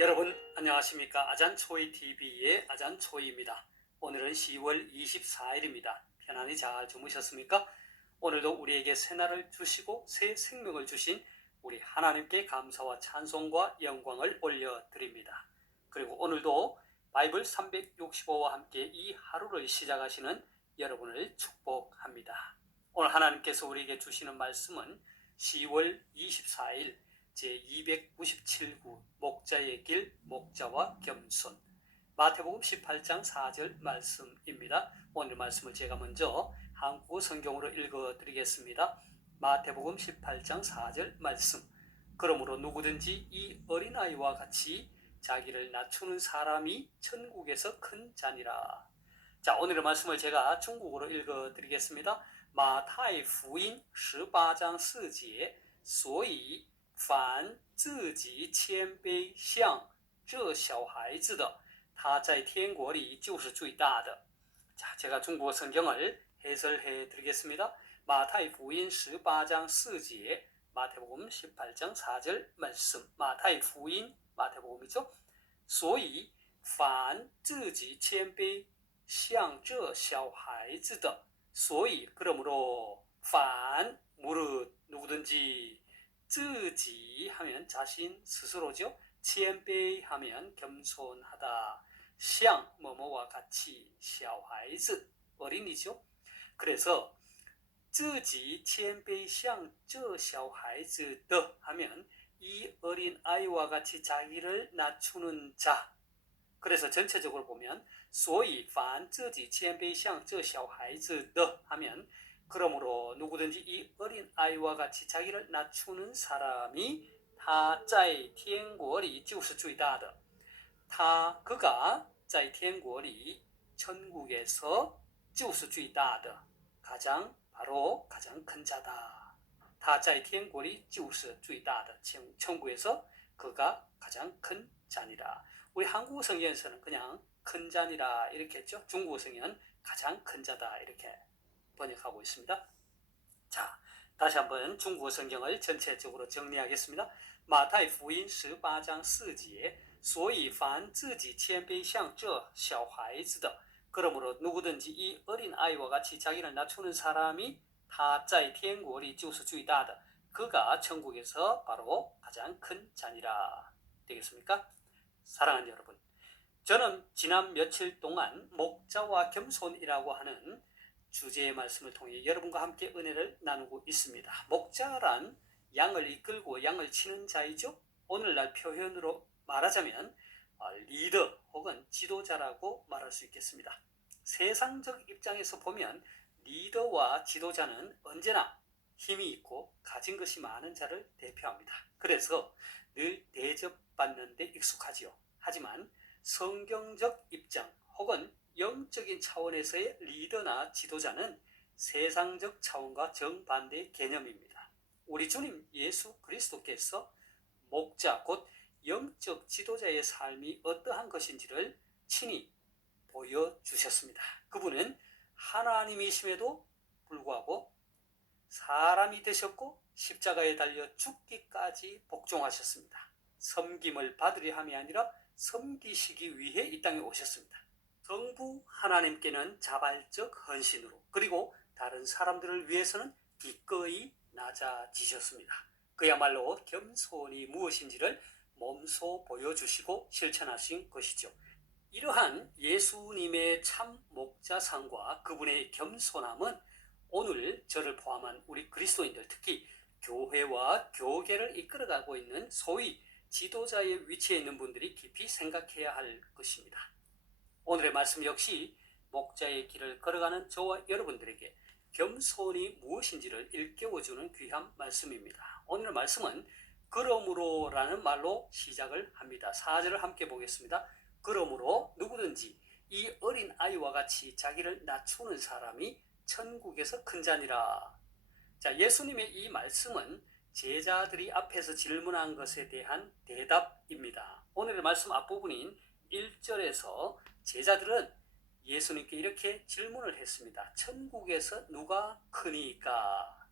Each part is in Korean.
여러분 안녕하십니까? 아잔초이TV의 아잔초이입니다. 오늘은 10월 24일입니다. 편안히 잘 주무셨습니까? 오늘도 우리에게 새날을 주시고 새 생명을 주신 우리 하나님께 감사와 찬송과 영광을 올려드립니다. 그리고 오늘도 바이블 365와 함께 이 하루를 시작하시는 여러분을 축복합니다. 오늘 하나님께서 우리에게 주시는 말씀은 10월 24일 제297구 목자의 길 목자와 겸손 마태복음 18장 4절 말씀입니다. 오늘 말씀을 제가 먼저 한국어 성경으로 읽어드리겠습니다. 마태복음 18장 4절 말씀. 그러므로 누구든지 이 어린아이와 같이 자기를 낮추는 사람이 천국에서 큰 자니라. 자, 오늘의 말씀을 제가 중국어로 읽어드리겠습니다. 마타이福音 18장 4节 所以凡自己谦卑像这小孩子的他在天国里就是最大的. 자, 제가 중국어 성경을 해설해 드리겠습니다. 마타이福音 18장 4节 마태복음 18장 4절 말씀. 마타이福音 마태복음이죠. 所以凡自己谦卑像这小孩子的所以그러므로 반 무릇 누구든지 自己 하면 자신 스스로죠. 谦卑 하면 겸손하다. 像 뭐뭐와 같이 小孩子 어린이죠. 그래서 自己谦卑像这小孩子的 하면 이 어린 아이와 같이 자기를 낮추는 자. 그래서 전체적으로 보면 所以凡自己谦卑像这小孩子的 하면 그러므로 누구든지 이 어린 아이와 같이 자기를 낮추는 사람이 他在天国里就是最大的. 그가 在天国里 천국에서 就是最大的 바로 가장 큰 자다. 他在天国里就是最大的 천국에서 그가 가장 큰 자니라. 우리 한국어 성경에서는 그냥 큰 자니라 이렇게 했죠. 중국어 성경은 가장 큰 자다 이렇게 번역하고 있습니다. 자, 다시 한번 중국어 성경을 전체적으로 정리하겠습니다. 마타이福音 18장 4节 所以凡自己谦卑像这小孩子的 그러므로 누구든지 이 어린 아이와 같이 자기를 낮추는 사람이 他在天国里就是最大的 그가 천국에서 바로 가장 큰 자니라. 되겠습니까? 사랑하는 여러분, 저는 지난 며칠 동안 목자와 겸손이라고 하는 주제의 말씀을 통해 여러분과 함께 은혜를 나누고 있습니다. 목자란 양을 이끌고 양을 치는 자이죠. 오늘날 표현으로 말하자면 리더 혹은 지도자라고 말할 수 있겠습니다. 세상적 입장에서 보면 리더와 지도자는 언제나 힘이 있고 가진 것이 많은 자를 대표합니다. 그래서 늘 대접받는 데 익숙하지요. 하지만 성경적 입장 혹은 영적인 차원에서의 리더나 지도자는 세상적 차원과 정반대의 개념입니다. 우리 주님 예수 그리스도께서 목자 곧 영적 지도자의 삶이 어떠한 것인지를 친히 보여주셨습니다. 그분은 하나님이심에도 불구하고 사람이 되셨고 십자가에 달려 죽기까지 복종하셨습니다. 섬김을 받으려 함이 아니라 섬기시기 위해 이 땅에 오셨습니다. 성부 하나님께는 자발적 헌신으로 그리고 다른 사람들을 위해서는 기꺼이 낮아지셨습니다. 그야말로 겸손이 무엇인지를 몸소 보여주시고 실천하신 것이죠. 이러한 예수님의 참 목자상과 그분의 겸손함은 오늘 저를 포함한 우리 그리스도인들 특히 교회와 교계를 이끌어가고 있는 소위 지도자의 위치에 있는 분들이 깊이 생각해야 할 것입니다. 오늘의 말씀 역시 목자의 길을 걸어가는 저와 여러분들에게 겸손이 무엇인지를 일깨워주는 귀한 말씀입니다. 오늘 말씀은 그러므로 라는 말로 시작을 합니다. 4절을 함께 보겠습니다. 그러므로 누구든지 이 어린 아이와 같이 자기를 낮추는 사람이 천국에서 큰 자니라. 자, 예수님의 이 말씀은 제자들이 앞에서 질문한 것에 대한 대답입니다. 오늘의 말씀 앞부분인 1절에서 제자들은 예수님께 이렇게 질문을 했습니다. 천국에서 누가 크니까?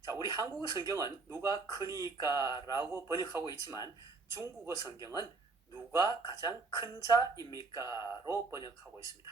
자, 우리 한국어 성경은 누가 크니까 라고 번역하고 있지만 중국어 성경은 누가 가장 큰 자입니까? 로 번역하고 있습니다.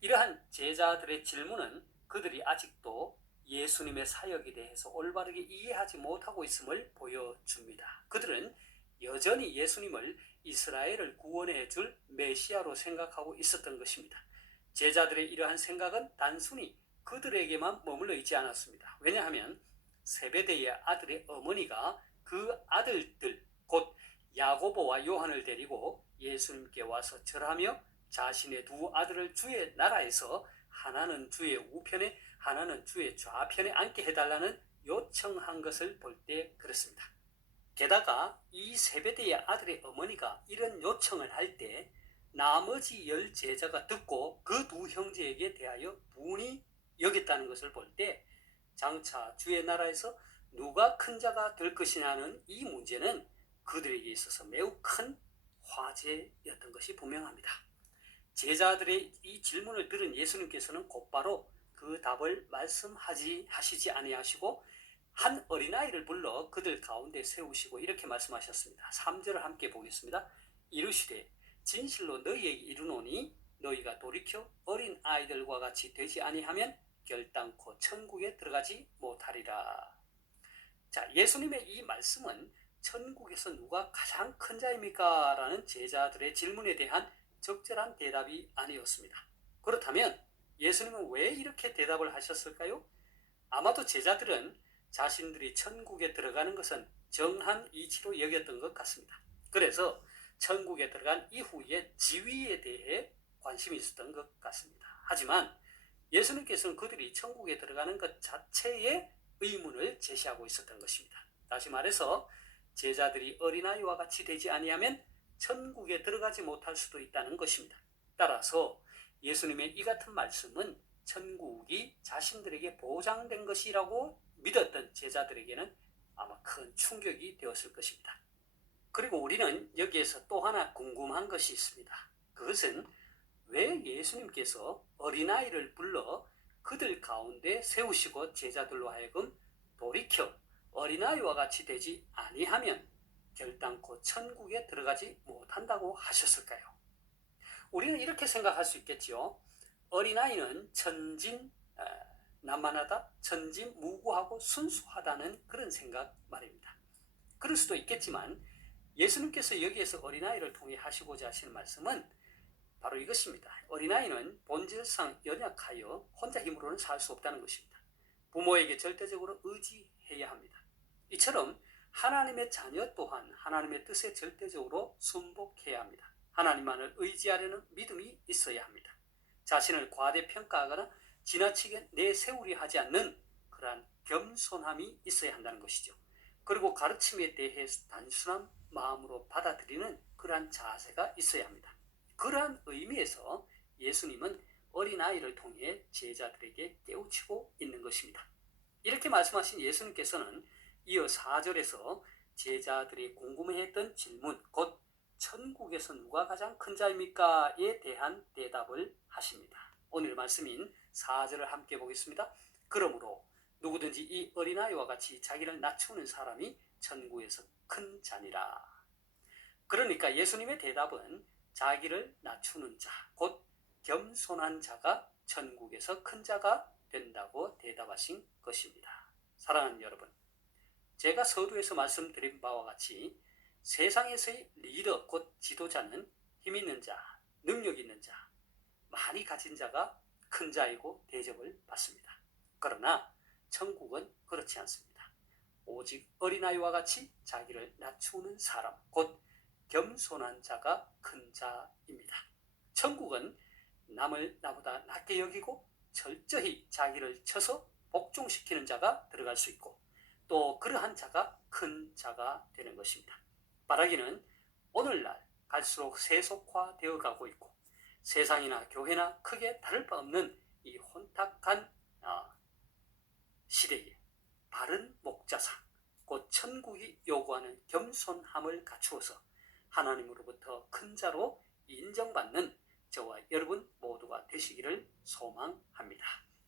이러한 제자들의 질문은 그들이 아직도 예수님의 사역에 대해서 올바르게 이해하지 못하고 있음을 보여줍니다. 그들은 여전히 예수님을 이스라엘을 구원해 줄 메시아로 생각하고 있었던 것입니다. 제자들의 이러한 생각은 단순히 그들에게만 머물러 있지 않았습니다. 왜냐하면 세베대의 아들의 어머니가 그 아들들 곧 야고보와 요한을 데리고 예수님께 와서 절하며 자신의 두 아들을 주의 나라에서 하나는 주의 우편에 하나는 주의 좌편에 앉게 해달라는 요청한 것을 볼 때 그렇습니다. 게다가 이 세베대의 아들의 어머니가 이런 요청을 할 때 나머지 10 제자가 듣고 그 두 형제에게 대하여 분이 여겼다는 것을 볼 때 장차 주의 나라에서 누가 큰 자가 될 것이냐는 이 문제는 그들에게 있어서 매우 큰 화제였던 것이 분명합니다. 제자들의 이 질문을 들은 예수님께서는 곧바로 그 답을 말씀하시지 아니하시고 한 어린아이를 불러 그들 가운데 세우시고 이렇게 말씀하셨습니다. 3절을 함께 보겠습니다. 이르시되 진실로 너희에게 이르노니 너희가 돌이켜 어린 아이들과 같이 되지 아니하면 결단코 천국에 들어가지 못하리라. 자, 예수님의 이 말씀은 천국에서 누가 가장 큰 자입니까? 라는 제자들의 질문에 대한 적절한 대답이 아니었습니다. 그렇다면 예수님은 왜 이렇게 대답을 하셨을까요? 아마도 제자들은 자신들이 천국에 들어가는 것은 정한 이치로 여겼던 것 같습니다. 그래서 천국에 들어간 이후의 지위에 대해 관심이 있었던 것 같습니다. 하지만 예수님께서는 그들이 천국에 들어가는 것 자체에 의문을 제시하고 있었던 것입니다. 다시 말해서 제자들이 어린아이와 같이 되지 아니하면 천국에 들어가지 못할 수도 있다는 것입니다. 따라서 예수님의 이 같은 말씀은 천국이 자신들에게 보장된 것이라고 믿었던 제자들에게는 아마 큰 충격이 되었을 것입니다. 그리고 우리는 여기에서 또 하나 궁금한 것이 있습니다. 그것은 왜 예수님께서 어린아이를 불러 그들 가운데 세우시고 제자들로 하여금 돌이켜 어린아이와 같이 되지 아니하면 결단코 천국에 들어가지 못한다고 하셨을까요? 우리는 이렇게 생각할 수 있겠지요. 어린아이는 천진난만하다, 천진무구하고 순수하다는 그런 생각 말입니다. 그럴 수도 있겠지만 예수님께서 여기에서 어린아이를 통해 하시고자 하시는 말씀은 바로 이것입니다. 어린아이는 본질상 연약하여 혼자 힘으로는 살 수 없다는 것입니다. 부모에게 절대적으로 의지해야 합니다. 이처럼 하나님의 자녀 또한 하나님의 뜻에 절대적으로 순복해야 합니다. 하나님만을 의지하려는 믿음이 있어야 합니다. 자신을 과대평가하거나 지나치게 내세우려 하지 않는 그러한 겸손함이 있어야 한다는 것이죠. 그리고 가르침에 대해 단순한 마음으로 받아들이는 그러한 자세가 있어야 합니다. 그러한 의미에서 예수님은 어린아이를 통해 제자들에게 깨우치고 있는 것입니다. 이렇게 말씀하신 예수님께서는 이어 4절에서 제자들이 궁금해했던 질문, 곧 천국에서 누가 가장 큰 자입니까? 에 대한 대답을 하십니다. 오늘 말씀인 4절을 함께 보겠습니다. 그러므로 누구든지 이 어린아이와 같이 자기를 낮추는 사람이 천국에서 큰 자니라. 그러니까 예수님의 대답은 자기를 낮추는 자, 곧 겸손한 자가 천국에서 큰 자가 된다고 대답하신 것입니다. 사랑하는 여러분, 제가 서두에서 말씀드린 바와 같이 세상에서의 리더, 곧 지도자는 힘 있는 자, 능력 있는 자, 많이 가진 자가 큰 자이고 대접을 받습니다. 그러나 천국은 그렇지 않습니다. 오직 어린아이와 같이 자기를 낮추는 사람, 곧 겸손한 자가 큰 자입니다. 천국은 남을 나보다 낮게 여기고 철저히 자기를 쳐서 복종시키는 자가 들어갈 수 있고 또 그러한 자가 큰 자가 되는 것입니다. 바라기는 오늘날 갈수록 세속화되어 가고 있고 세상이나 교회나 크게 다를 바 없는 이 혼탁한 시대에 바른 목자상, 곧 천국이 요구하는 겸손함을 갖추어서 하나님으로부터 큰 자로 인정받는 저와 여러분 모두가 되시기를 소망합니다.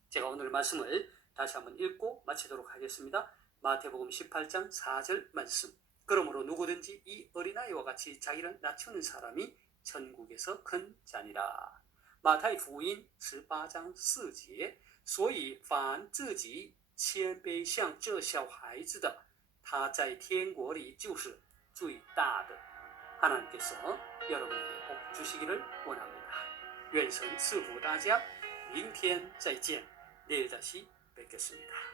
제가 오늘 말씀을 다시 한번 읽고 마치도록 하겠습니다. 마태복음 18장 4절 말씀. 그러므로 누구든지 이 어린아이와 같이 자기를 낮추는 사람이 천국에서 큰 자니라. 마타이福音18章4节，所以凡自己谦卑像这小孩子的，他在天国里就是最大的。 하나님께서 여러분에게 복 주시기를 원합니다.愿神赐福大家，明天再见，내일 다시 뵙겠습니다.